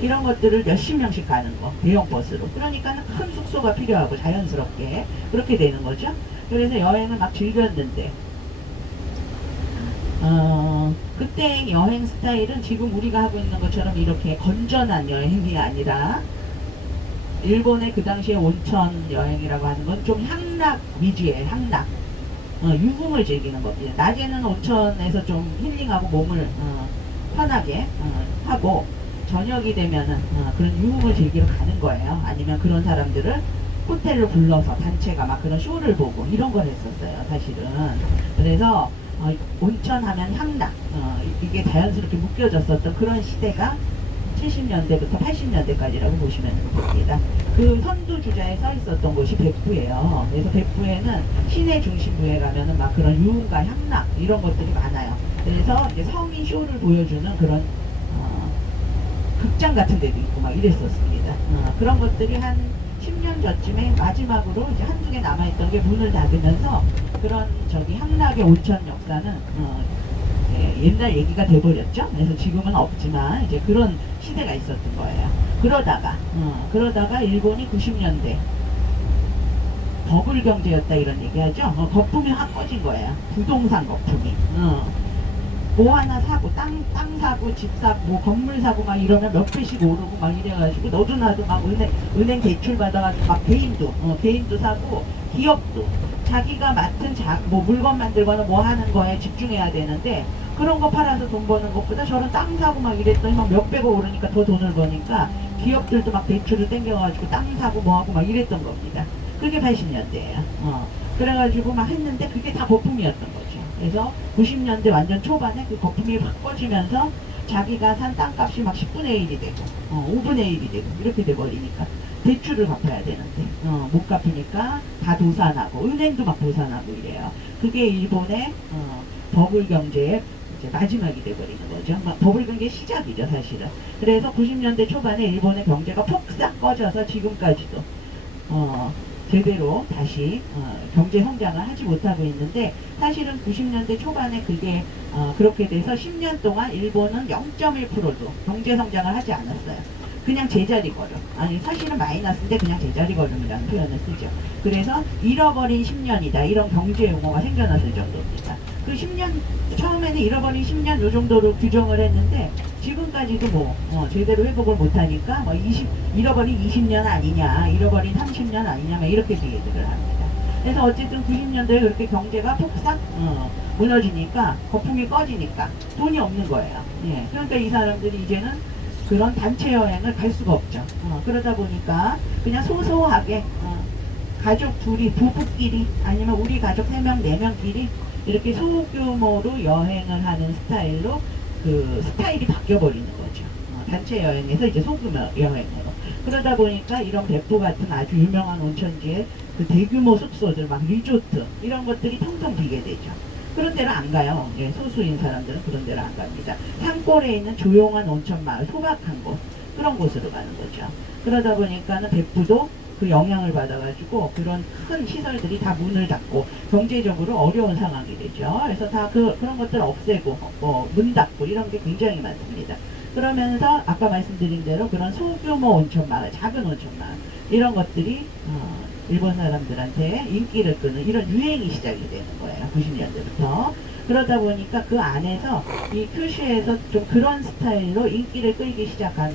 이런 것들을 몇십 명씩 가는 거, 대형 버스로. 그러니까 큰 숙소가 필요하고 자연스럽게 그렇게 되는 거죠. 그래서 여행을 막 즐겼는데, 그때 여행 스타일은 지금 우리가 하고 있는 것처럼 이렇게 건전한 여행이 아니라, 일본의 그 당시에 온천 여행이라고 하는 건 좀 향락 위주의 향락, 유흥을 즐기는 겁니다. 낮에는 온천에서 좀 힐링하고 몸을 편하게 하고, 저녁이 되면은 그런 유흥을 즐기러 가는 거예요. 아니면 그런 사람들을 호텔을 불러서 단체가 막 그런 쇼를 보고 이런 걸 했었어요, 사실은. 그래서 온천 하면 향락, 이게 자연스럽게 묶여졌었던 그런 시대가 70년대부터 80년대까지라고 보시면 됩니다. 그 선두주자에 서 있었던 곳이 백부예요. 그래서 백부에는 시내 중심부에 가면은 막 그런 유흥가 향락 이런 것들이 많아요. 그래서 이제 성인 쇼를 보여주는 그런 극장 같은 데도 있고 막 이랬었습니다. 그런 것들이 한 10년 전쯤에 마지막으로 이제 한두 개 남아있던 게 문을 닫으면서 그런 향락의 온천 역사는 옛날 얘기가 돼버렸죠. 그래서 지금은 없지만 이제 그런 시대가 있었던 거예요. 그러다가 일본이 90년대 버블 경제였다 이런 얘기하죠. 거품이 확 꺼진 거예요. 부동산 거품이. 뭐 하나 사고 땅 사고 집 사고 뭐 건물 사고 막 이러면 몇 배씩 오르고 막 이래가지고 너도 나도 막 은행 대출 받아가지고 막 개인도 사고 기업도 자기가 맡은 뭐 물건 만들거나 뭐 하는 거에 집중해야 되는데, 그런 거 팔아서 돈 버는 것보다 저런 땅 사고 막 이랬더니 막 몇백억 오르니까 더 돈을 버니까 기업들도 막 대출을 땡겨가지고 땅 사고 뭐 하고 막 이랬던 겁니다. 그게 80년대예요. 그래가지고 막 했는데 그게 다 거품이었던 거죠. 그래서 90년대 완전 초반에 그 거품이 확 꺼지면서 자기가 산 땅값이 막 10분의 1이 되고 5분의 1이 되고 이렇게 돼버리니까 대출을 갚아야 되는데 못 갚으니까 다 도산하고 은행도 막 도산하고 이래요. 그게 일본의 버블 경제의 이제 마지막이 돼버리는 거죠. 막 버블 경제 시작이죠, 사실은. 그래서 90년대 초반에 일본의 경제가 폭삭 꺼져서 지금까지도 제대로 다시 경제 성장을 하지 못하고 있는데, 사실은 90년대 초반에 그게 그렇게 돼서 10년 동안 일본은 0.1%도 경제 성장을 하지 않았어요. 그냥 제자리 걸음. 아니 사실은 마이너스인데 그냥 제자리 걸음이라는 표현을 쓰죠. 그래서 잃어버린 10년이다 이런 경제 용어가 생겨났을 정도입니다. 그 10년 처음에는 잃어버린 10년 요 정도로 규정을 했는데 지금까지도 뭐 제대로 회복을 못하니까 뭐 잃어버린 20년 아니냐, 잃어버린 30년 아니냐, 막 이렇게 얘기를 합니다. 그래서 어쨌든 90년대에 그렇게 경제가 폭삭 무너지니까 거품이 꺼지니까 돈이 없는 거예요. 예. 그러니까 이 사람들이 이제는 그런 단체 여행을 갈 수가 없죠. 그러다 보니까 그냥 소소하게 가족 둘이 부부끼리 아니면 우리 가족 3명 4명끼리 이렇게 소규모로 여행을 하는 스타일로 그 스타일이 바뀌어버리는 거죠. 단체 여행에서 이제 소규모 여행으로. 그러다 보니까 이런 백부 같은 아주 유명한 온천지에 그 대규모 숙소들 막 리조트 이런 것들이 텅텅 비게 되죠. 그런 데를 안 가요. 예, 소수인 사람들은 그런 데를 안 갑니다. 산골에 있는 조용한 온천 마을, 소박한 곳, 그런 곳으로 가는 거죠. 그러다 보니까는 백부도 그 영향을 받아가지고 그런 큰 시설들이 다 문을 닫고 경제적으로 어려운 상황이 되죠. 그래서 다 그런 것들 없애고 문 닫고 이런 게 굉장히 많습니다. 그러면서 아까 말씀드린 대로 그런 소규모 온천 마을, 작은 온천 마을 이런 것들이 일본 사람들한테 인기를 끄는 이런 유행이 시작이 되는 거예요. 90년대부터. 그러다 보니까 그 안에서 이 큐슈에서 좀 그런 스타일로 인기를 끌기 시작한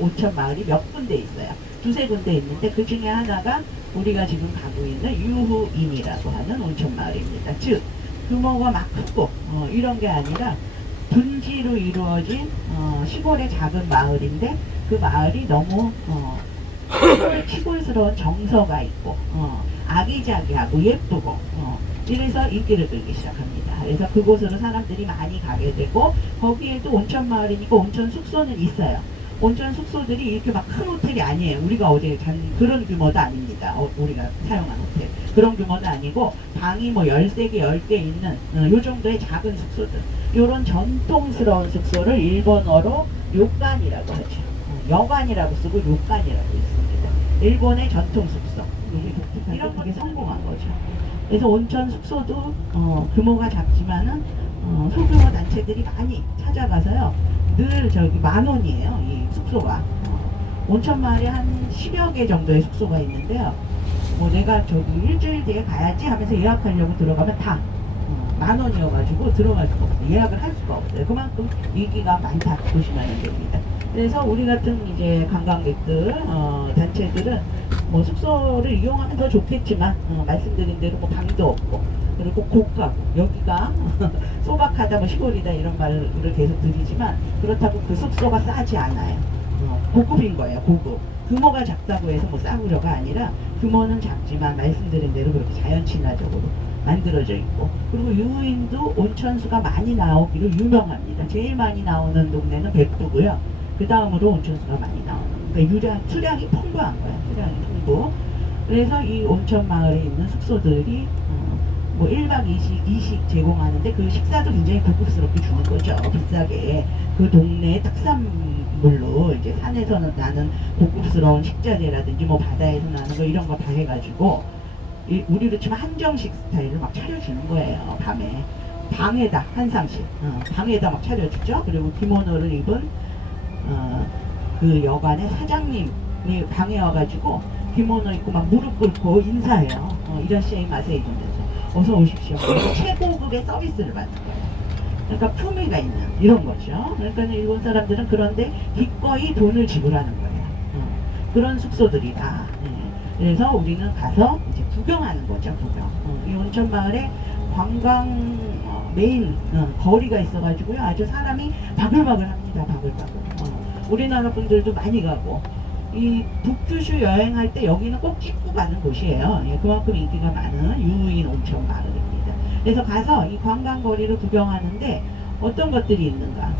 온천 마을이 몇 군데 있어요. 두세 군데 있는데 그 중에 하나가 우리가 지금 가고 있는 유후인이라고 하는 온천 마을입니다. 즉 규모가 막 크고 이런 게 아니라 분지로 이루어진 시골의 작은 마을인데 그 마을이 너무 시골스러운 정서가 있고 아기자기하고 예쁘고 이래서 인기를 끌기 시작합니다. 그래서 그곳으로 사람들이 많이 가게 되고 거기에도 온천 마을이니까 온천 숙소는 있어요. 온천 숙소들이 이렇게 막 큰 호텔이 아니에요. 우리가 어제 잔 그런 규모도 아닙니다. 우리가 사용한 호텔 그런 규모도 아니고 방이 뭐 13개 10개 있는 요 정도의 작은 숙소들, 요런 전통스러운 숙소를 일본어로 요간이라고 하죠. 여관이라고 쓰고 요간이라고 있습니다. 일본의 전통 숙소. 이런 게 성공한 거죠. 그래서 온천 숙소도 규모가 작지만은 소규모 단체들이 많이 찾아가서요. 늘 저기 10,000원이에요. 이 숙소가 온천마을에 한 10여 개 정도의 숙소가 있는데요. 뭐 내가 저기 일주일 뒤에 가야지 하면서 예약하려고 들어가면 다 10,000원이어가지고 들어갈 수가 없어요. 예약을 할 수가 없어요. 그만큼 인기가 많다 보시면 됩니다. 그래서 우리 같은 이제 관광객들 단체들은 뭐 숙소를 이용하면 더 좋겠지만 말씀드린 대로 뭐 방도 없고 그리고 고가고 여기가 소박하다 뭐 시골이다 이런 말을 계속 드리지만 그렇다고 그 숙소가 싸지 않아요. 고급인 거예요. 고급. 규모가 작다고 해서 뭐 싸구려가 아니라 규모는 작지만 말씀드린 대로 그렇게 자연 친화적으로 만들어져 있고 그리고 유인도 온천수가 많이 나오기로 유명합니다. 제일 많이 나오는 동네는 백두고요. 그 다음으로 온천수가 많이 나오는 그러니까 수량이 풍부한 거예요. 수량이 풍부. 그래서 이 온천 마을에 있는 숙소들이 뭐 1박 2식 제공하는데 그 식사도 굉장히 고급스럽게 주는 거죠. 비싸게. 그 동네의 특산물로 이제 산에서는 나는 고급스러운 식자재라든지 뭐 바다에서 나는 거 이런 거 다 해가지고 우리로 치면 한정식 스타일을 막 차려주는 거예요. 밤에. 방에다 한 상씩. 방에다 막 차려주죠. 그리고 기모노를 입은 그 여관의 사장님이 방에 와가지고 기모노 입고 막 무릎 꿇고 인사해요. 이라시아이 마세 이러면서 어서 오십시오. 최고급의 서비스를 받는 거예요. 그러니까 품위가 있는 이런 거죠. 그러니까 일본 사람들은 그런데 기꺼이 돈을 지불하는 거예요. 그런 숙소들이다. 그래서 우리는 가서 이제 구경하는 거죠. 구경. 이 온천 마을에 관광 메인 거리가 있어가지고요. 아주 사람이 바글바글합니다. 바글바글. 우리나라 분들도 많이 가고 이 북큐슈 여행할 때 여기는 꼭 찍고 가는 곳이에요. 예, 그만큼 인기가 많은 유인 온천 마을입니다. 그래서 가서 이 관광거리를 구경하는데 어떤 것들이 있는가?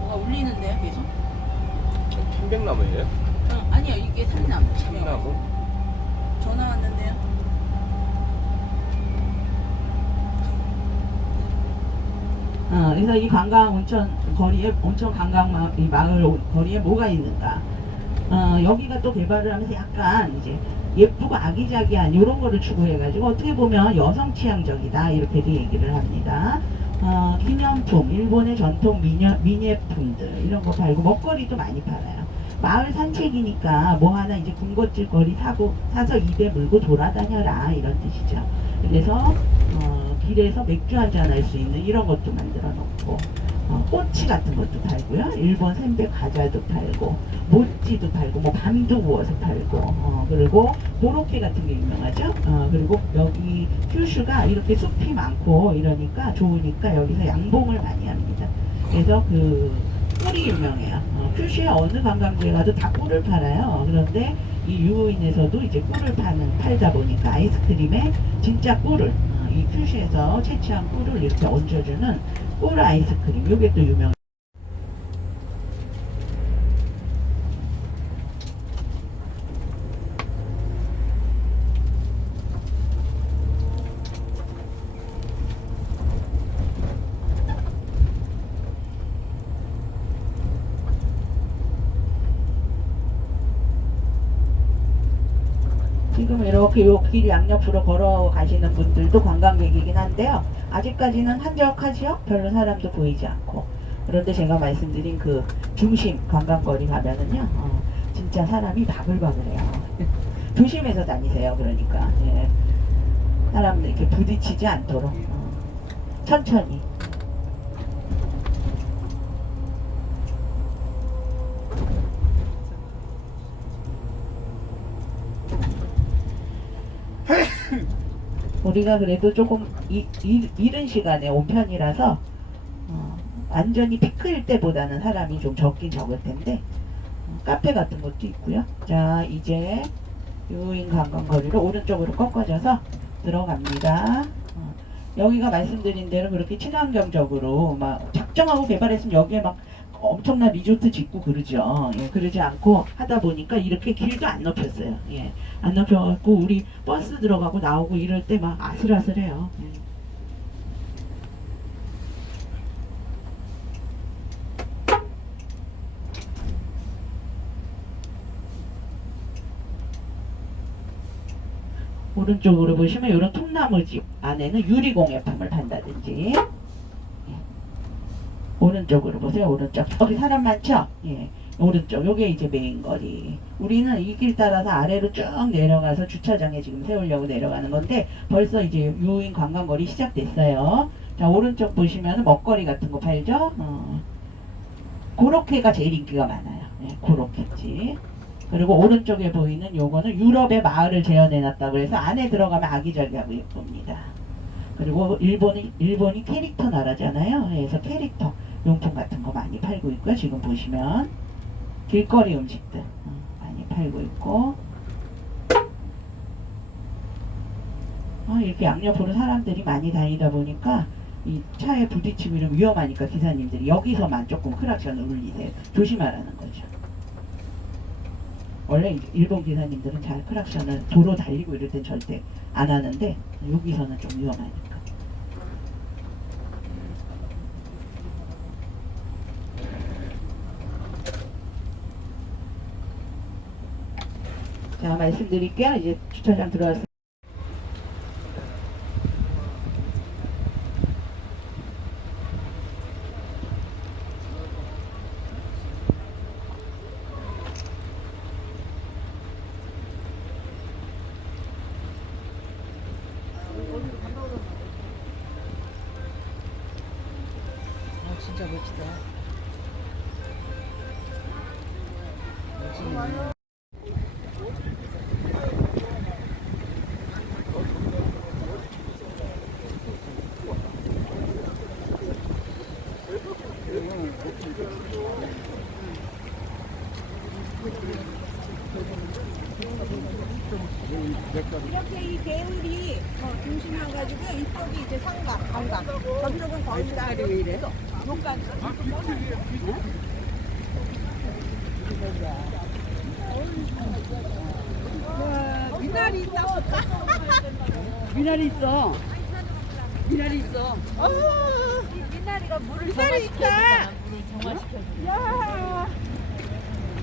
뭐가 울리는데요, 계속? 청백나무예요? 아니요, 이게 산나무. 참나무? 전화 왔는데요. 그래서 이 관광 온천 거리에 온천 관광 마을 거리에 뭐가 있는가? 여기가 또 개발을 하면서 약간 이제 예쁘고 아기자기한 이런 거를 추구해가지고 어떻게 보면 여성 취향적이다 이렇게도 얘기를 합니다. 기념품, 일본의 전통 미nie품들 이런 거 팔고 먹거리도 많이 팔아요. 마을 산책이니까 뭐 하나 이제 군것질거리 사서 입에 물고 돌아다녀라 이런 뜻이죠. 그래서 길에서 맥주 한잔 할 수 있는 이런 것도 만들어 놓고 꼬치 같은 것도 팔고요. 일본 생백 과자도 팔고 모찌도 팔고 뭐 밤도 구워서 팔고 그리고 고로케 같은 게 유명하죠. 그리고 여기 큐슈가 이렇게 숲이 많고 이러니까 좋으니까 여기서 양봉을 많이 합니다. 그래서 그 꿀이 유명해요. 큐슈에 어느 관광지에 가도 다 꿀을 팔아요. 그런데 이 유인에서도 이제 꿀을 팔다 보니까 아이스크림에 진짜 꿀을 이 큐슈에서 채취한 꿀을 이렇게 얹어주는 꿀 아이스크림 요게 또 유명. 지금 이렇게 요 길 양옆으로 걸어가시는 분들도 관광객이긴 한데요. 아직까지는 한적하죠? 별로 사람도 보이지 않고. 그런데 제가 말씀드린 그 중심 관광거리 가면은요, 진짜 사람이 바글바글해요. 조심해서 다니세요. 그러니까 예. 사람들 이렇게 부딪히지 않도록 천천히. 우리가 그래도 조금 이른 시간에 온 편이라서 완전히 피크일 때보다는 사람이 좀 적긴 적을 텐데 카페 같은 것도 있고요. 자, 이제 유인 관광거리로 오른쪽으로 꺾어져서 들어갑니다. 여기가 말씀드린 대로 그렇게 친환경적으로 막 작정하고 개발했으면 여기에 막 엄청난 리조트 짓고 그러죠. 예, 그러지 않고 하다 보니까 이렇게 길도 안 넓혔어요. 예, 안 넓혀갖고 우리 버스 들어가고 나오고 이럴 때 막 아슬아슬해요. 예. 오른쪽으로 보시면 이런 통나무집 안에는 유리공예품을 판다든지 오른쪽으로 보세요. 오른쪽. 거기 사람 많죠? 예. 오른쪽 요게 이제 메인 거리. 우리는 이 길 따라서 아래로 쭉 내려가서 주차장에 지금 세우려고 내려가는 건데 벌써 이제 유인 관광거리 시작됐어요. 자, 오른쪽 보시면 먹거리 같은 거 팔죠. 고로케가 제일 인기가 많아요. 네, 고로케지. 그리고 오른쪽에 보이는 요거는 유럽의 마을을 재현해놨다고 해서 안에 들어가면 아기자기하고 예쁩니다. 그리고 일본이 캐릭터 나라잖아요. 그래서 캐릭터 용품 같은 거 많이 팔고 있고요. 지금 보시면 길거리 음식들 많이 팔고 있고, 이렇게 양옆으로 사람들이 많이 다니다 보니까 이 차에 부딪히면 위험하니까 기사님들이 여기서만 조금 크락션을 울리세요. 조심하라는 거죠. 원래 이제 일본 기사님들은 잘 크락션을 도로 달리고 이럴 땐 절대 안 하는데 여기서는 좀 위험하니까. 자, 말씀드릴게요. 이제 주차장 들어왔습니다. 진짜 멋지다. 이렇게 이 배울이 중심이어가지고 이쪽이 이제 상가, 관가. 저쪽은 거의 다 왜 이래? 욕까지. 미나리 있나 볼까? 미나리 있어. 미나리 있어. 미나리가 물을 미나리 있다. 물을 정화시켜주고. 야,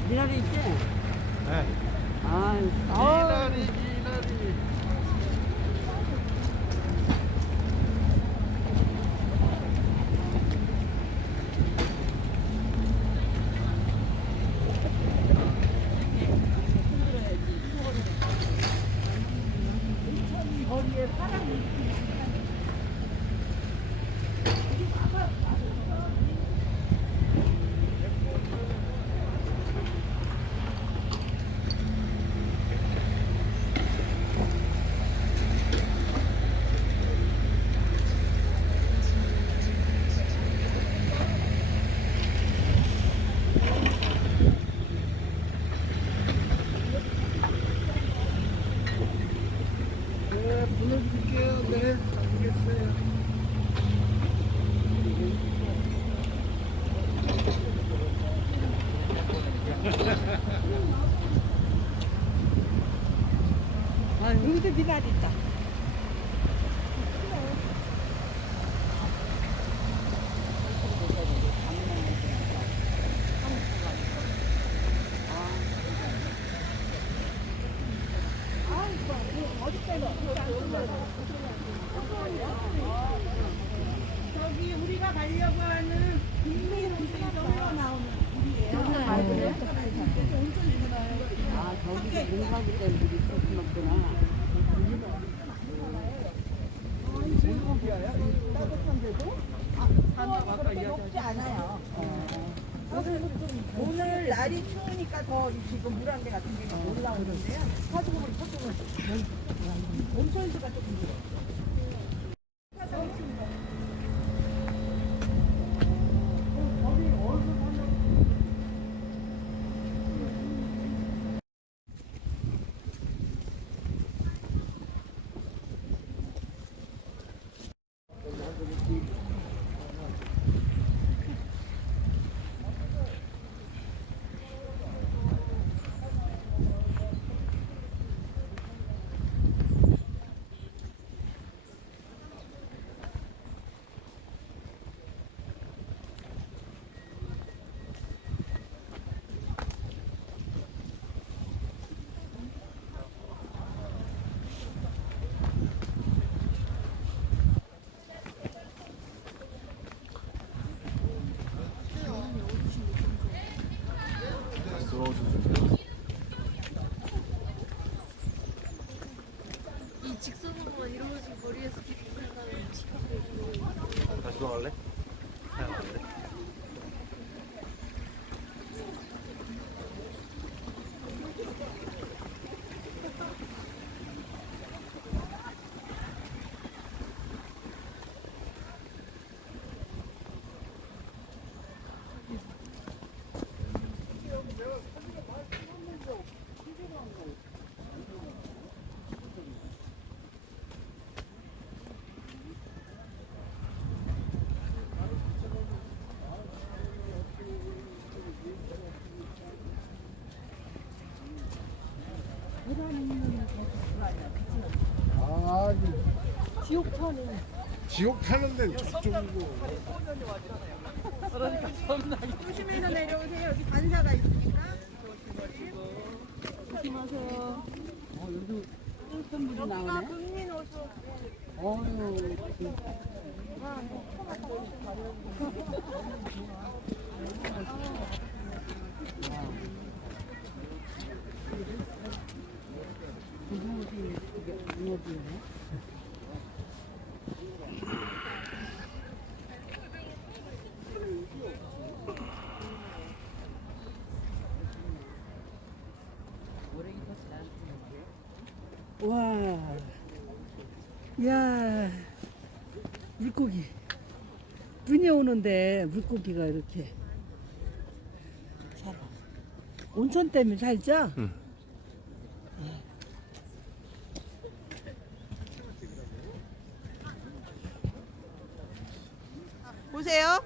미나리 있지? 네. 아, 미나리. 네, 보내드릴게요. 네, 알겠어요. 여기도 미나리 있다. 저기 우리가 가려고 하는 국민음식점으로 나오는 물이에요. 아, 저기서 농사기 때문에 물이 조금 없구나. 높지 않아요. 오늘 날이 추우니까 더 지금 물안개 같은 게 올라오는데요. 가지고 보니 저쪽은 온천수가 조금 들어. 직선으로만 이루어진 거리에서 기쁜 생각을 지키고 다시 돌아갈래? 안 돼. 지옥 타는 데는 저쪽이고. 조심해서 내려오세요. 여기 반사가 있으니까. 조심하세요. 여기 뜰끈 물이 여기가 나오네. 금리노수. 어휴. 와, 야, 물고기. 눈이 오는데 물고기가 이렇게 살아. 온천 때문에 살죠? 보세요.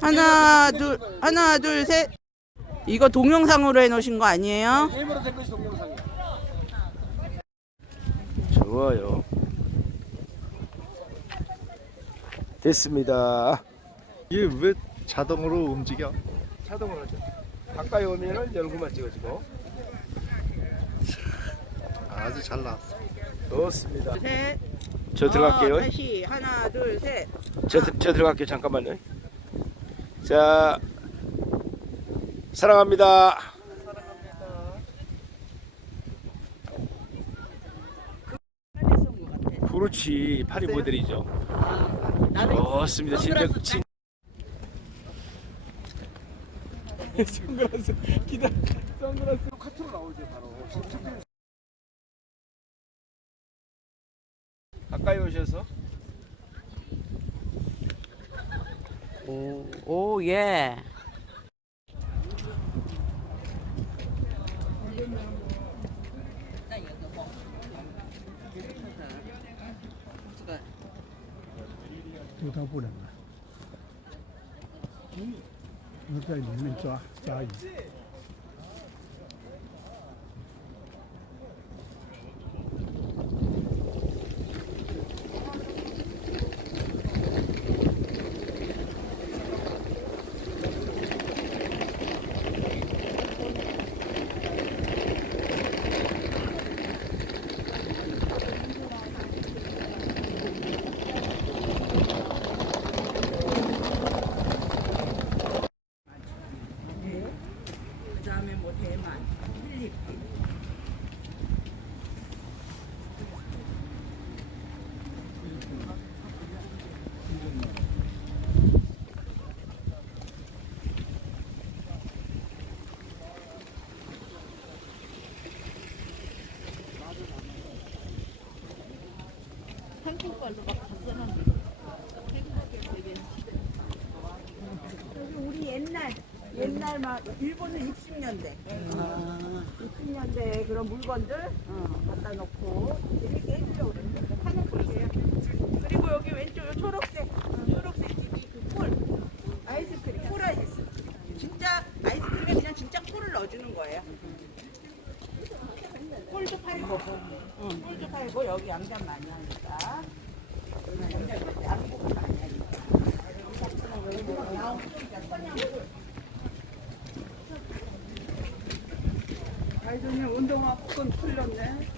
하나, 둘, 셋. 이거 동영상으로 해놓으신 거 아니에요? 일부러 된 것이 동영상이야. 좋아요. 됐습니다. 이게 왜 자동으로 움직여? 자동으로 하죠. 가까이 오면은 얼굴만 찍어지고. 아주 잘 나왔어. 좋습니다. 셋. 저 들어갈게요. 다시 하나, 둘, 셋. 저 들어갈게요. 잠깐만요. 자, 사랑합니다. 그렇지. 파리 모델이죠. 좋습니다. 진짜 선글라스 기다. 선글라스 카트로 나오죠 바로. 가까이 오셔서 오, 예.丢到不能了。我在里面抓鱼。 그다음에 뭐 대만, 필리핀. 여기 우리 옛날 막 일본은 60년대 60년대 그런 물건들 갖다 놓고 이렇게 해주려고 그러는데 하나 보세요. 그리고 여기 왼쪽 요 초록색 집이 그 콜 아이스크림 콜 아이스 진짜 아이스크림에 그냥 진짜 콜을 넣어주는 거예요. 콜도 팔고 콜도 팔고 여기 양장 많이 하니까 양복을 많이 하니까 아이들이 운동화 끈 풀렸네.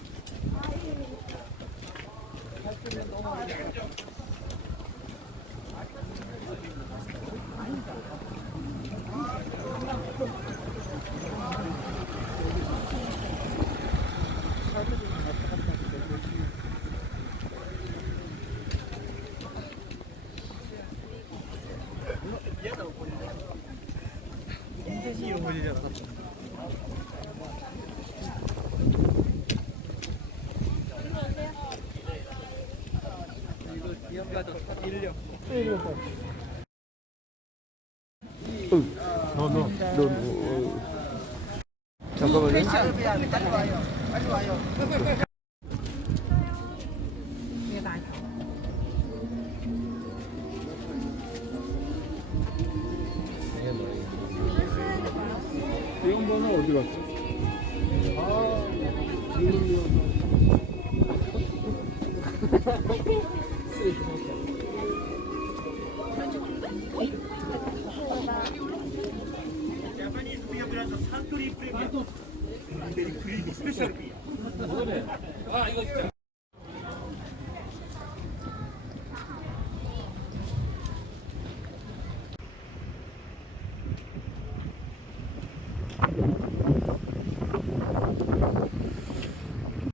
잠깐만요. 대형번호 어디 갔어?